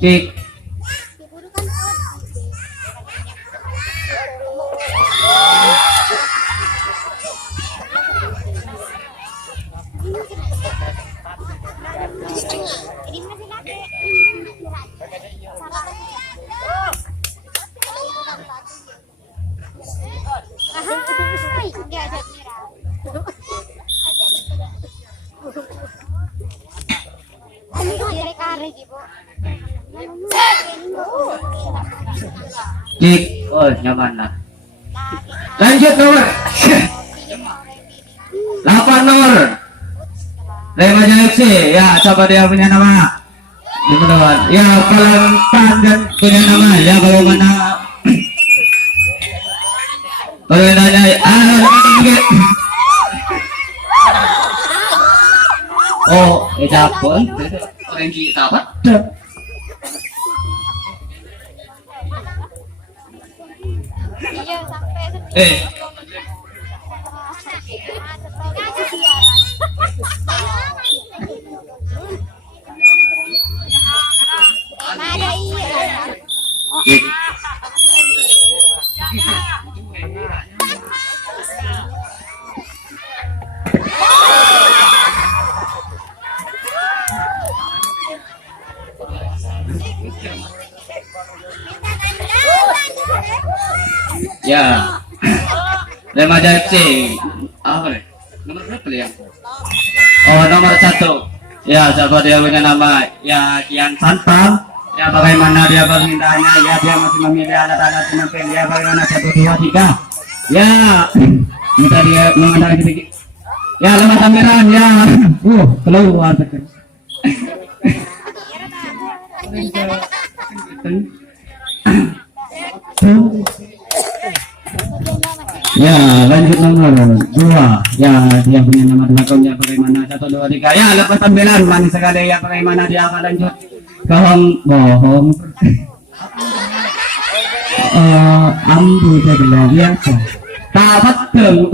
Dik. Dik, oh nyaman lah. Lanjut nomor 8 nomor Remaja FC. Ya, coba dia punya nama. Ya, pelan dan punya nama. Ya, bagaimana? Bagaimananya? Oh, dapat. Orang kita dapat. Eh, eh. Ya, remaja FC apa nih? Nomor berapa ya? Oh, nomor 1. Ya, sahabat dia punya nama ya Kian Santang. Ya, bagaimana dia permintaannya? Ya, dia masih memilih alat-alat penampil. Ya, bagaimana 1, 2, 3. Ya, minta dia mengendarai sedikit. Ya, lemah tampilan ya. Keluar. Ya, lanjut nomor 2. Ya, dia punya nama belakangnya bagaimana 1, 2, 3. Ya, lepas tampilan manis sekali ya, bagaimana dia akan lanjut ke bohong. Ambu saya biasa. Tak betul.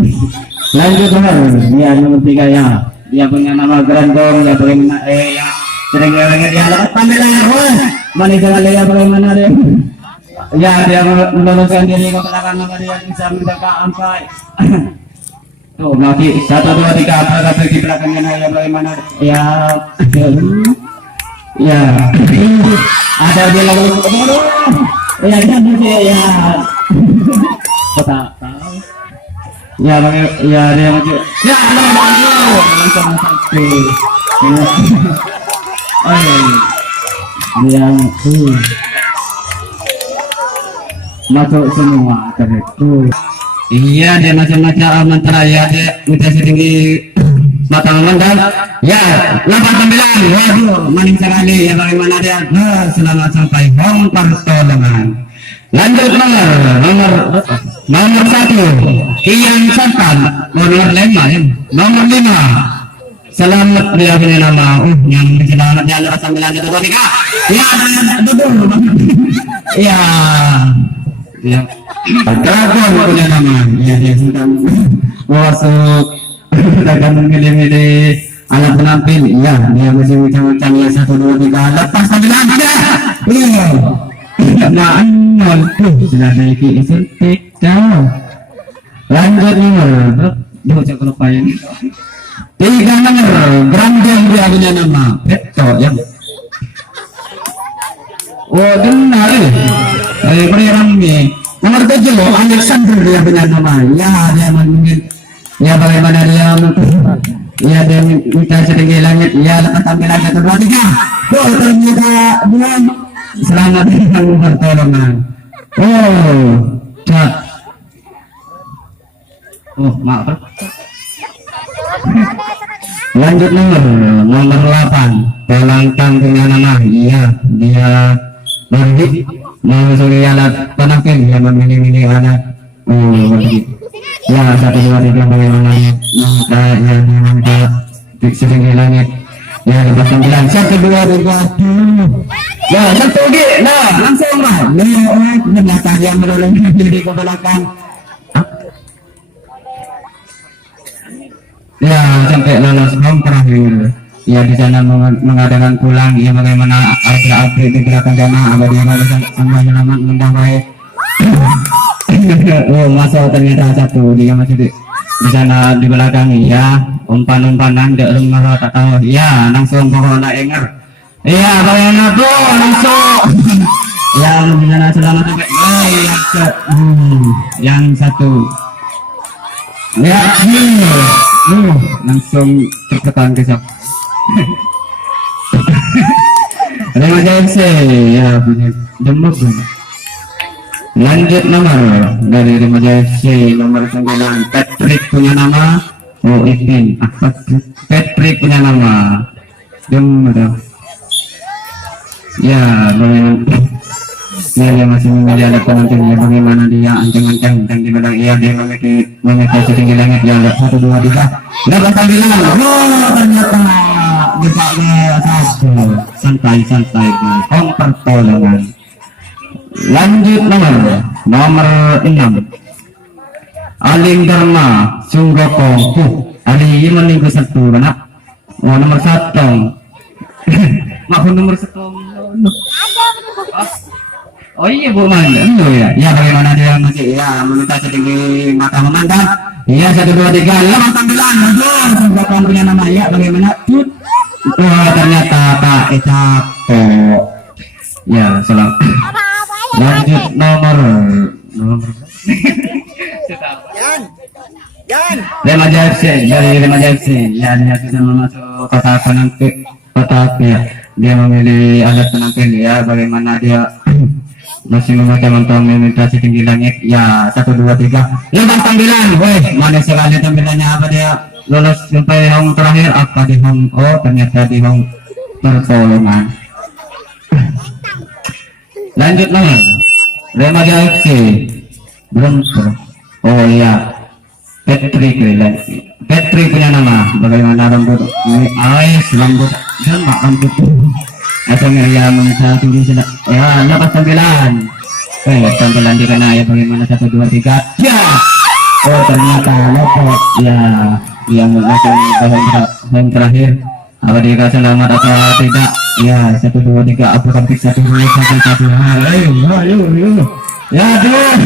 Lanjut nomor. Ya, nomor 3 ya. Dia punya nama Grandong ya, bagaimana ya. Sering dia lepas tampilan. Manis sekali ya, bagaimana dia. Ya, dia meloloskan diri ke belakang, maka dia bisa mendekat sampai tuh lagi 1, 2, 3 apa di belakangnya ya, bagaimana ya. Ya, ada dia lagi ya, jangan ya kota tahu ya, ya dia lagi ya langsung sampai dia masuk semua itu. Iya, dia macam-macam antara ya, dia udah setinggi matang kan ya, 89. Waduh, manis sekali ya, bagaimana dia. Selamat sampai home pertolongan. Lanjut nomor 1 Kian Santan, nomor 5 ya. Nomor 5 selamat dia punya nama yang selamatnya 89 itu nikah ya, ya ya, Dragon punya nama ya, dia sedang masuk sedang memilih-milih alat penampil ya, dia masih macam-macam ya, 1, 2, 3 lepas tampilan ada nol sudah naiki suntik jauh. Lanjut nomor 2 cek lupain 3 nomor Grandong dia punya nama Beto ya. Oh benar Rambi. Nomor 7 Alexander dia punya nama ya, dia mungkin ya, bagaimana dia ya, dia minta setinggi langit ya, lepas tampilan 1, 2, 3. Oh ternyata dia selamat dengan pertolongan. Maaf. Lanjut nomor 8 Pelangkang punya nama iya, dia berhenti mengusuli alat penampil yang memilih-milih alat ya, 1, 2, 3 bagaimana minta yang minta setinggi langit ya, lepas tampilan 1, 2, 3 ya, 1 G nah langsung lah belakang yang menolong diri ke belakang ya, sampai lolos home terakhir ya, di sana mengadakan pulang ya, bagaimana upgrade di belakang jamaah agar dia lolos semua selamat mendamai. Masuk ternyata 1 dia masih di sana di belakang ya, umpan-umpanan di rumah tak tahu ya, langsung pokoknya enger iya, bagaimana tuh langsung ya, di sana selamat sampai yang 1 ya, langsung tertekan ke siap. Remaja FC ya, punya jembut. Lanjut nomor dari Remaja FC nomor 9 Patrick punya nama Patrick punya nama jembut ya, bagaimana dia masih memilih alat penonton ya, bagaimana dia ancang-ancang dan di belakang iya, dia memiliki setinggi langit ya, 1, 2, 3 dapat tampilan ternyata dipaknya 1 santai-santai di home pertolongan. Lanjut nomor 6 Aling Dharma Sunggokong Ali meninggu satu kan? Nomor satu maupun nomor satu. Oh iya Bu Man, ya. Ya bagaimana dia masih ya meminta setinggi mata memandang. Iya 1 2 3 8 9 Sunggokong punya nama ya bagaimana? Oh ternyata Pak Etapo. Ya salam. Lanjut nomor Remaja FC dari Remaja FC ya dia sudah masuk kotak penampil ya dia memilih alat penampil ya bagaimana dia masih membaca meminta setinggi langit ya 1 2 3 lempar tampilan weh manis sekali tampilannya apa dia lolos sampai home terakhir apa di home oh ternyata di home pertolongan. Lanjut nomor Remaja FC belum oh iya Petri punya nama bagaimana rambut ais rambut dan rambut asalnya ya meminta tinggi sudah ya lepas tampilan tampilan dikena ya bagaimana 1 2 3 ya oh ternyata lopot ya yang menggunakan bahan terakhir apa dia selamat atau tidak ya 1 2 3 apakah bisa sampai 1 ayo ya aduh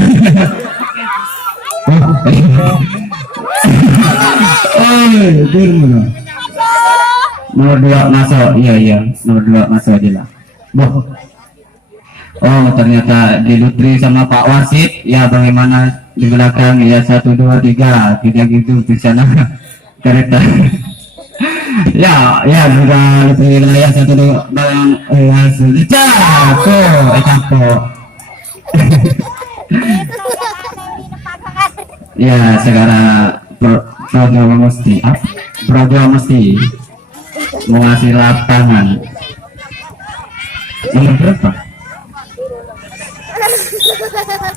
nomor 2 masuk iya nomor 2 masuk aja lah oh ternyata dilutri sama Pak Wasit ya bagaimana di belakang ya 1 2 3 tidak gitu di sana kereta ya sudah lebih wilayah 1 2 jatuh etapo ya sekarang program mesti mengasih lapangan nomor berapa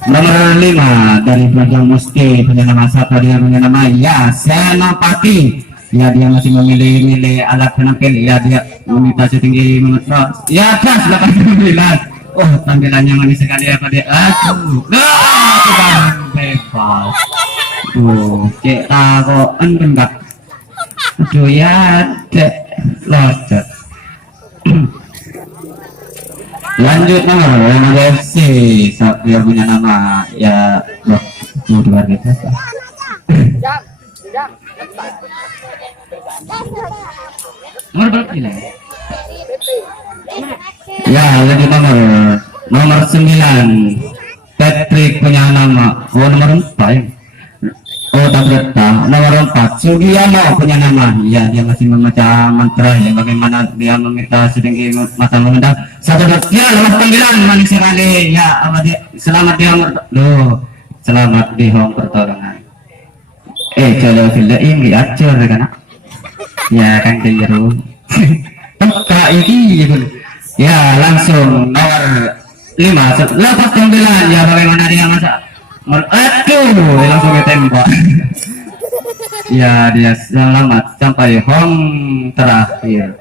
nomor 5 dari program mesti punya nama siapa dia punya nama ya Senopati ya dia masih memilih alat penampil ya dia meminta setinggi menurut ya pas 89 oh tampilannya manis sekali apa dia bebas kita kok enggak aduh ya locet lanjut nomor FC dia punya nama ya loh luar biasa nomor berapa ya lanjut nomor 9 Patrick punya nama oh nomor 4 ya oh tabreta nomor 4 Sugiyano punya nama ya dia masih membaca mantra ya bagaimana dia meminta setinggi mata memandang 1 2 ya lepas panggilan manis sekali ya apa dia selamat di home selamat di home pertolongan kalau film ini acur kan ya kan kejeru teka ini ya langsung nomor 5 lepas panggilan ya bagaimana dia masa aduh langsung ditembak ya dia selamat sampai home terakhir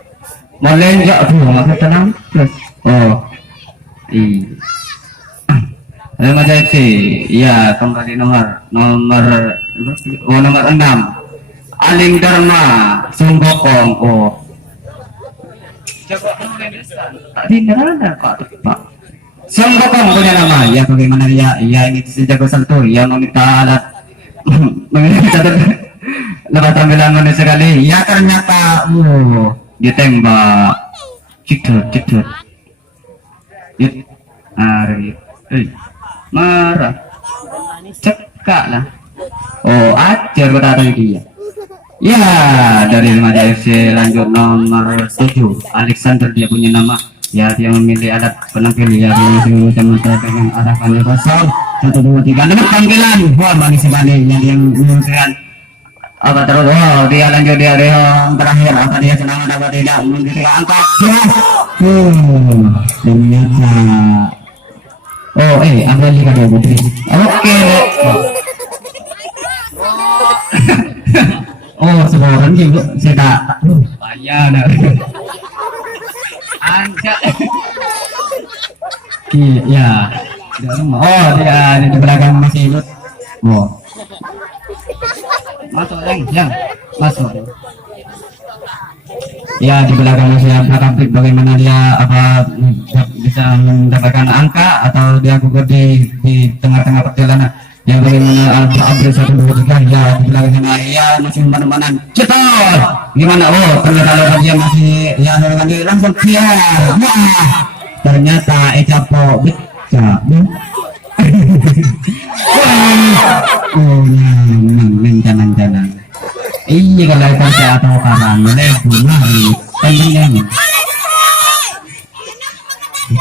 boleh enggak masih tenang terus oh iya Remaja FC ya kembali nomor 6 Aling Dharma Sunggokong oh tadi ada Pak Sunggokong punya nama ya bagaimana dia ya ini sejago satu ya meminta alat meminta lepas tampilan manis sekali ya ternyata ditembak cidur marah cekak lah oh ajar kata tadi ya dari Remaja FC lanjut nomor 7 Alexander dia punya nama ya dia memilih alat penampil ya macam dengan arah kami kosong 1 2 3 nomor panggilan wah manis sekali yang menunjukkan apa terus dia lanjut dia terakhir apa dia senang apa tidak mengikuti angka ternyata apa lagi kata Putri oke semua orang juga saya tak payah dah angkat ya dia di belakang masih ikut masuk yang masuk. Ya di belakang saya Prakaprik bagaimana dia apa bisa mendapatkan angka atau dia gugur di tengah-tengah perjalanan. Ya bagaimana Abdul 1 2 3 ya di belakang sana ya masih mana-mana cetor gimana ternyata lewat dia masih ya lewat dia langsung keluar ternyata Ecapo bisa jangan iya kalau kerja atau karang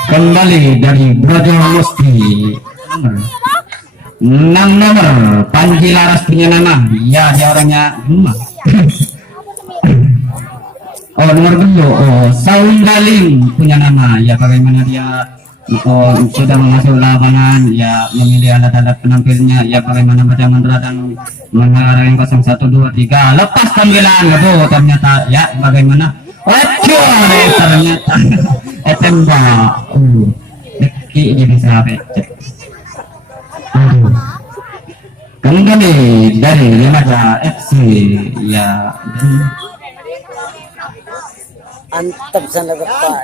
kembali dari Brojo Musti nomor Panji Laras punya nama ya dia orangnya nomor 2 Saung Galing punya nama ya bagaimana dia sudah masuk lapangan ya memilih alat-alat penampilnya ya bagaimana baca mantra dan mengarah yang 0 1 2 3 lepas tampilan ternyata ya bagaimana ternyata tembak ini bisa becek kembali dari Remaja FC ya Antep sana Bapak.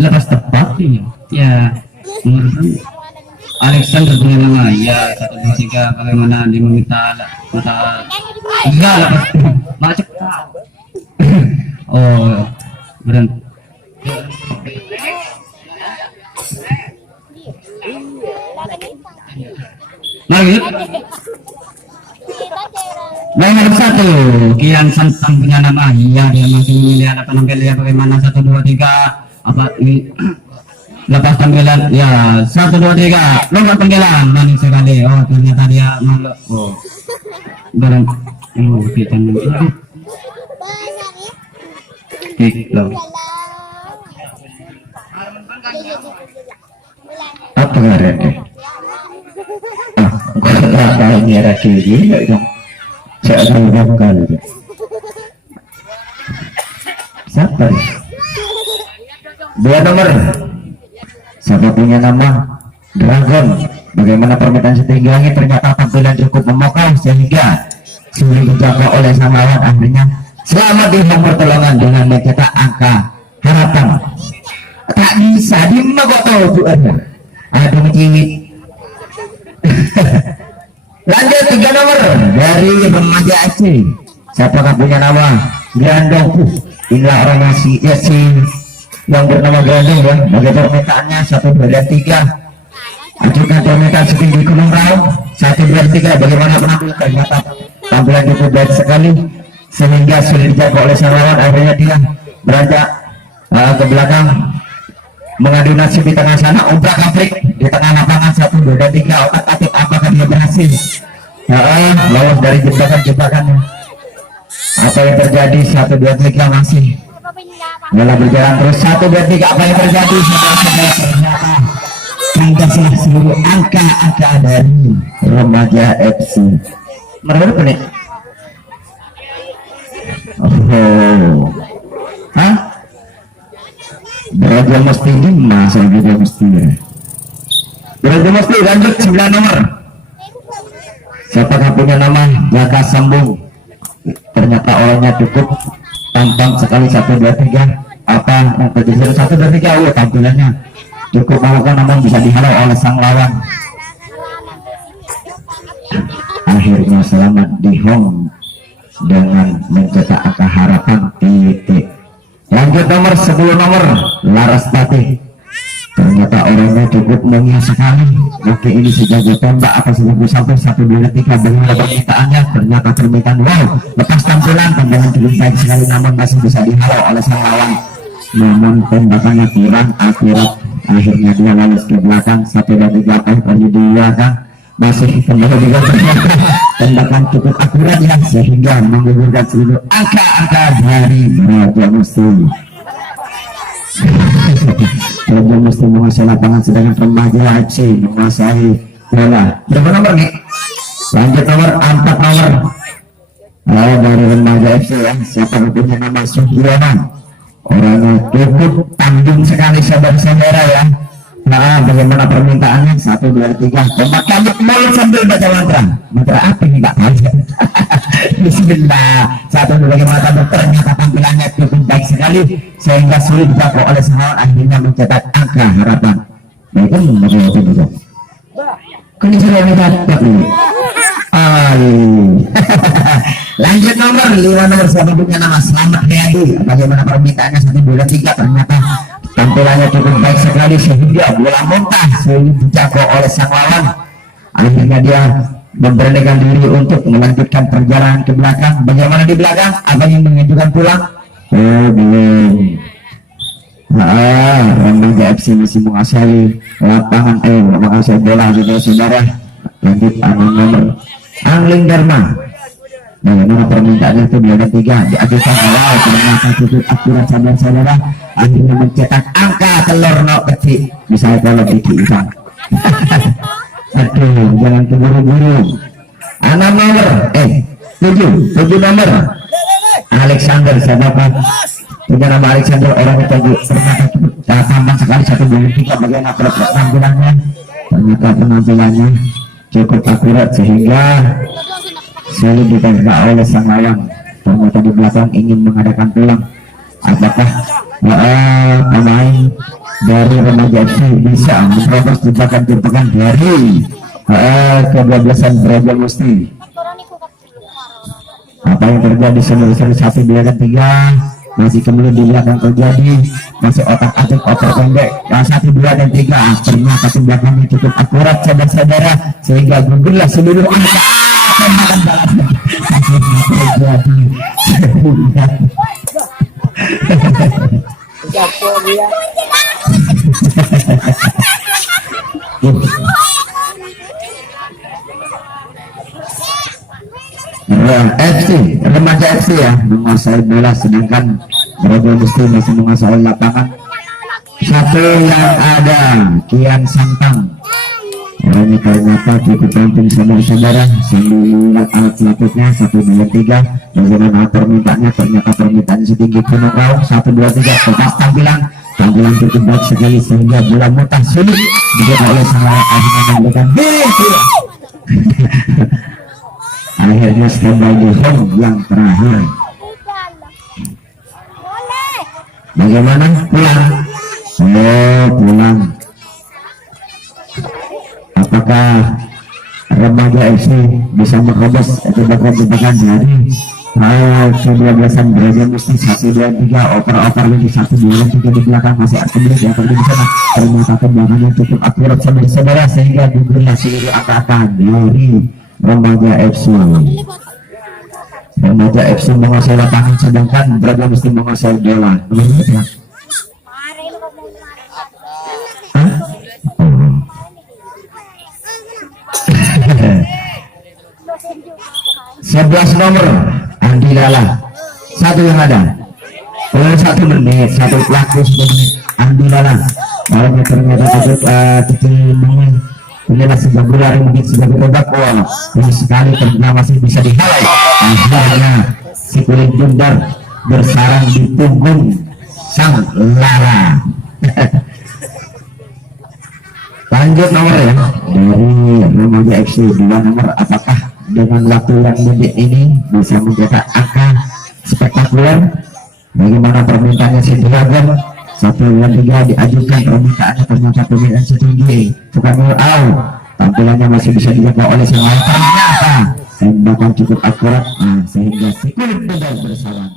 Lepas tepat ya Alexander punya nama ya 1 2 3 bagaimana dia meminta enggak lepas macet berhenti lagi nomor 1 Kian Santang punya nama iya dia masih memilih ada penampil ya bagaimana 1 2 3 apa ini lepas tampilan ya 1 2 3 nomor tampilan manis sekali ternyata dia malu barang kita apa ngarep ini ada sini dong saya akan kali siapa 2 nomor siapa punya nama Dragon bagaimana permintaan setinggi ternyata tampilan cukup memukau sehingga sulit dijaga oleh sang lawan akhirnya selamat di pertolongan dengan mencetak angka harapan tak bisa dimagoto buatnya aduh menciwit lanjut 3 nomor dari Remaja FC siapakah punya nama Grandong inilah orang masih ya si yang bernama Grandong ya bagi permintaannya 1 2 dan 3 ajukan permintaan setinggi gunung raung 1 2 3 bagaimana penampilan ternyata tampilan cukup baik sekali sehingga sulit dijaga oleh sang lawan akhirnya dia beranjak ke belakang mengadu nasib di tengah sana obrak Afrik di tengah lapangan 1 2 dan 3 otak-atik apakah dia berhasil lolos dari jebakan-jebakan apa yang terjadi 1 2 3 masih malah berjalan terus 1 2 3 apa yang terjadi ternyata Pancasila seluruh angka dari Remaja FC menurut nih Beraja mesti 5 saya juga mesti Beraja mesti lanjut 9 nomor siapakah punya nama Jaka Sambung ternyata orangnya cukup tampang sekali 1 2 3 apa yang terjadi 1 2 3 tampilannya cukup melakukan namun bisa dihalau oleh sang lawan akhirnya selamat di home dengan mencetak angka harapan titik. Lanjut nomor 10 nomor Laras Patih ternyata orangnya cukup mulia sekali mungkin ini sejago tembak akan sampai 1 2 3 bagaimana permintaannya ternyata permintaan wow lepas tampilan tendangan cukup baik sekali namun masih bisa dihalau oleh sang lawan namun tembakannya kurang akurat akhirnya dia lolos ke belakang 1 dan 3 apa yang terjadi masih kembali juga ternyata tembakan cukup akurat ya sehingga menggugurkan seluruh angka-angka dari Beraja Musti. Beraja Musti menguasai lapangan sedangkan Remaja FC menguasai bola. Berapa nomor nih? Lanjut nomor 4 nomor dari Remaja FC ya siapa punya nama Sugiono orangnya cukup tanggung sekali saudara-saudara ya Nah, bagaimana permintaannya? 1, 2, 3. Tembak tembak mulut sambil baca mantra. Mantra apa nih Pak? Bismillah. 1, 2, bagaimana tampil? Ternyata tampilannya cukup baik sekali sehingga sulit dijangkau oleh semua, akhirnya mencetak angka harapan. Nah, itu bagaimana itu? Kan sudah dapat nih. Lanjut nomor 5, nomor siapa punya nama? Selamat Riyadi. Bagaimana permintaannya? 1, 2, 3. Ternyata tampilannya cukup baik sekali sehingga bola muntah sulit dijangkau oleh sang lawan. Akhirnya dia memberanikan diri untuk melanjutkan perjalanan ke belakang. Bagaimana di belakang? Apa yang mengajukan pulang? Belum. Remaja FC masih menguasai lapangan, menguasai bola juga saudara. Lanjut nomor Angling Dharma. Bagaimana permintaannya? Itu 2 dan 3 diajukan awal, ternyata cukup akurat saudara-saudara, akhirnya mencetak angka telur nok kecil. Misalnya kalau iki ikan. Aduh, jangan keburu-buru. 6 nomor, 7 nomor Alexander, sahabat. Punya nama Alexander, orang itu ternyata tampak sekali 1, 2, 3. Bagaimana penampilannya? Ternyata penampilannya cukup akurat sehingga sulit ditangkap oleh sang lawan. Ternyata di belakang ingin mengadakan pulang. Apakah pemain dari Remaja FC bisa menerobos jebakan-jebakan dari ke-12an Braja Musti? Apa yang terjadi? Seluruh 1, 2, dan 3 masih kemudian di belakang terjadi masih otak-atik oper pendek. 1, 2, dan 3 ternyata di belakangnya cukup akurat saudara-saudara sehingga gugurlah seluruh angka. FC, Remaja FC ya menguasai bola, sedangkan Braja Musti masih menguasai lapangan. Satu yang ada Kian Santang. Orangnya ternyata cukup penting saudara-saudara. Sambil lihat alat selanjutnya 1, 2, 3. Bagaimana permintaannya? Ternyata permintaannya setinggi gunung raung. 1, 2, 3. Tepat tampilan cukup baik sekali sehingga bola muntah sulit dijaga oleh salah, akhirnya memberikan akhirnya standby di home yang terakhir. Bagaimana? Pulang. Apakah Remaja FC bisa merobos jebakan-jebakan dari ke-12an Braja Musti? 1, 2, 3. Oper-oper lagi 1, 2, 3 di belakang masih aktif yang terjadi di sana. Ternyata belakangnya cukup akurat saudara-saudara sehingga gugurlah seluruh angka dari Remaja FC. Remaja FC menguasai lapangan sedangkan Braja Musti menguasai bola. Sebelas nomor Andi Lala. 1 yang ada. 1 menit, 1 pelaku 1 menit Andi Lala. Orangnya ternyata cukup kecil banget. Inilah sebuah bola yang mungkin sudah berubah pola. Ini sekali ternyata masih bisa dihalai. Akhirnya si kulit bundar bersarang di punggung sang Lala. Lanjut nomor ya dari Remaja FC 2 nomor. Apakah dengan waktu yang pendek ini bisa mencetak angka spektakuler? Bagaimana permintaannya si Dragon? 1, 2, 3 diajukan permintaannya, ternyata permintaan setinggi Sukamul out. Tampilannya masih bisa dijaga oleh sang lawan, ternyata tembakan cukup akurat sehingga si kulit bundar bersarang.